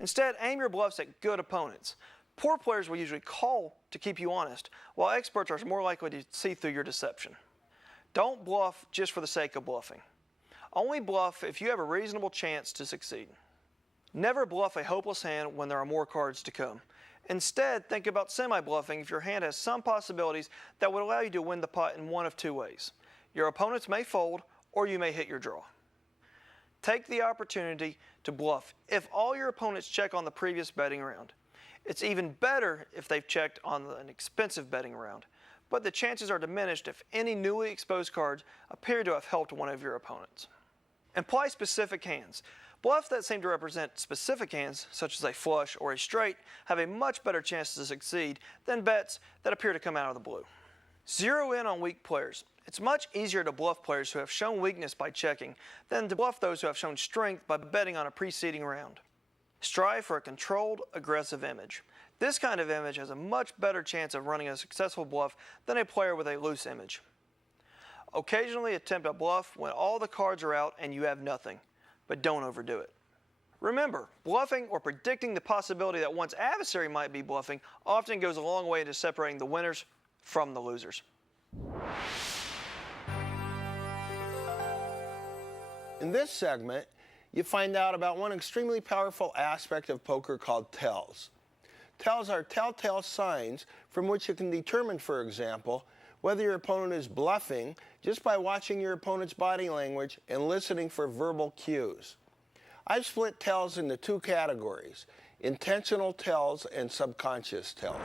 Instead, aim your bluffs at good opponents. Poor players will usually call to keep you honest, while experts are more likely to see through your deception. Don't bluff just for the sake of bluffing. Only bluff if you have a reasonable chance to succeed. Never bluff a hopeless hand when there are more cards to come. Instead, think about semi-bluffing if your hand has some possibilities that would allow you to win the pot in one of two ways. Your opponents may fold, or you may hit your draw. Take the opportunity to bluff if all your opponents check on the previous betting round. It's even better if they've checked on an expensive betting round, but the chances are diminished if any newly exposed cards appear to have helped one of your opponents. Employ specific hands. Bluffs that seem to represent specific hands, such as a flush or a straight, have a much better chance to succeed than bets that appear to come out of the blue. Zero in on weak players. It's much easier to bluff players who have shown weakness by checking than to bluff those who have shown strength by betting on a preceding round. Strive for a controlled, aggressive image. This kind of image has a much better chance of running a successful bluff than a player with a loose image. Occasionally attempt a bluff when all the cards are out and you have nothing, but don't overdo it. Remember, bluffing or predicting the possibility that one's adversary might be bluffing often goes a long way into separating the winners from the losers. In this segment, you find out about one extremely powerful aspect of poker called tells. Tells are telltale signs from which you can determine, for example, whether your opponent is bluffing just by watching your opponent's body language and listening for verbal cues. I've split tells into two categories: intentional tells and subconscious tells.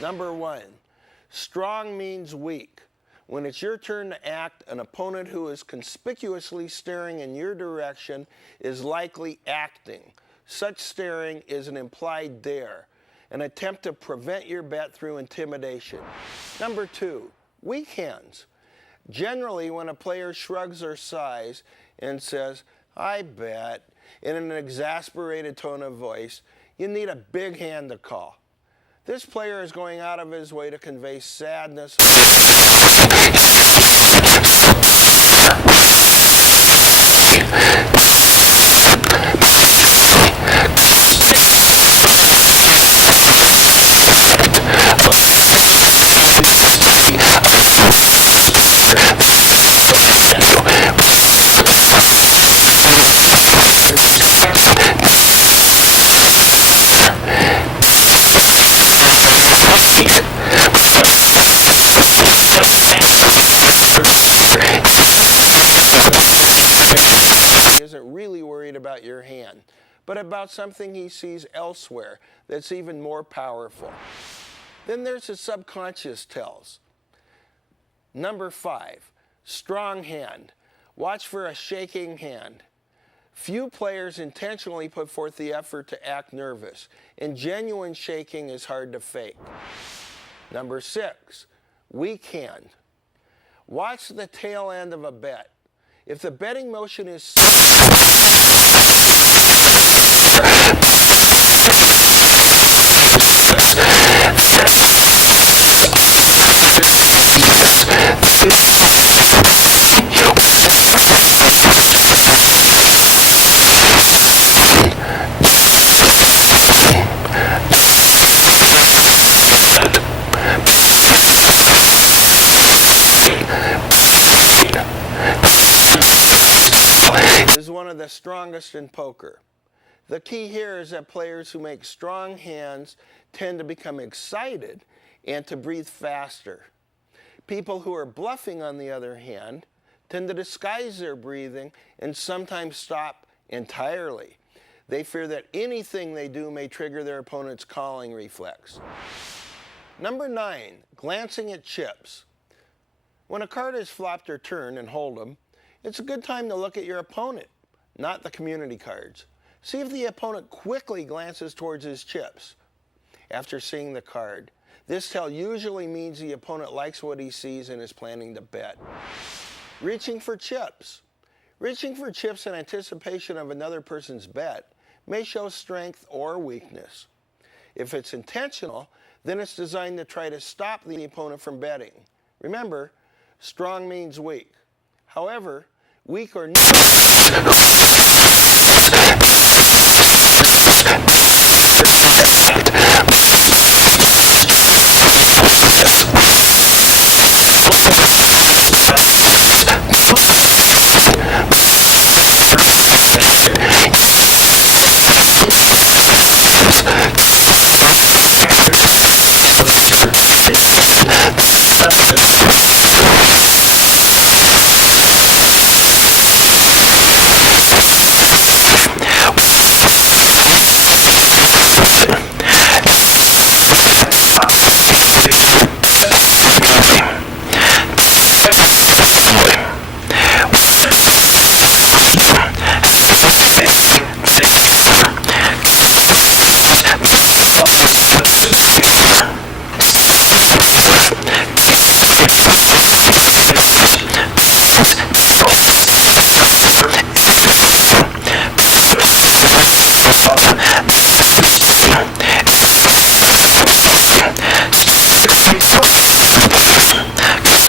Number one, strong means weak. When it's your turn to act, an opponent who is conspicuously staring in your direction is likely acting. Such staring is an implied dare, an attempt to prevent your bet through intimidation. Number two, weak hands. Generally, when a player shrugs their sighs and says, "I bet," in an exasperated tone of voice, you need a big hand to call. This player is going out of his way to convey sadness isn't really worried about your hand, but about something he sees elsewhere that's even more powerful. Then there's the subconscious tells. Number five, strong hand. Watch for a shaking hand. Few players intentionally put forth the effort to act nervous, and genuine shaking is hard to fake. Number six, weak hand. Watch the tail end of a bet. If the betting motion is is one of the strongest in poker. The key here is that players who make strong hands tend to become excited and to breathe faster. People who are bluffing, on the other hand, tend to disguise their breathing and sometimes stop entirely. They fear that anything they do may trigger their opponent's calling reflex. Number nine, glancing at chips. When a card is flopped or turned in Hold'em, it's a good time to look at your opponent, not the community cards. See if the opponent quickly glances towards his chips after seeing the card. This tell usually means the opponent likes what he sees and is planning to bet. Reaching for chips. Reaching for chips in anticipation of another person's bet may show strength or weakness. If it's intentional, then it's designed to try to stop the opponent from betting. Remember, strong means weak. However, weak or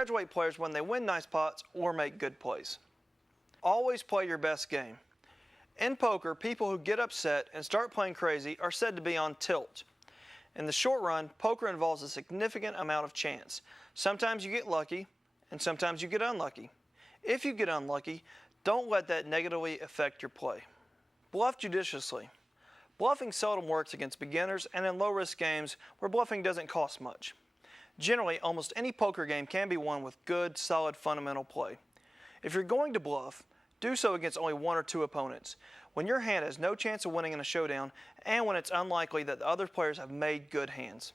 congratulate players when they win nice pots or make good plays. Always play your best game. In poker, people who get upset and start playing crazy are said to be on tilt. In the short run, poker involves a significant amount of chance. Sometimes you get lucky, and sometimes you get unlucky. If you get unlucky, don't let that negatively affect your play. Bluff judiciously. Bluffing seldom works against beginners and in low-risk games where bluffing doesn't cost much. Generally, almost any poker game can be won with good, solid fundamental play. If you're going to bluff, do so against only one or two opponents, when your hand has no chance of winning in a showdown and when it's unlikely that the other players have made good hands.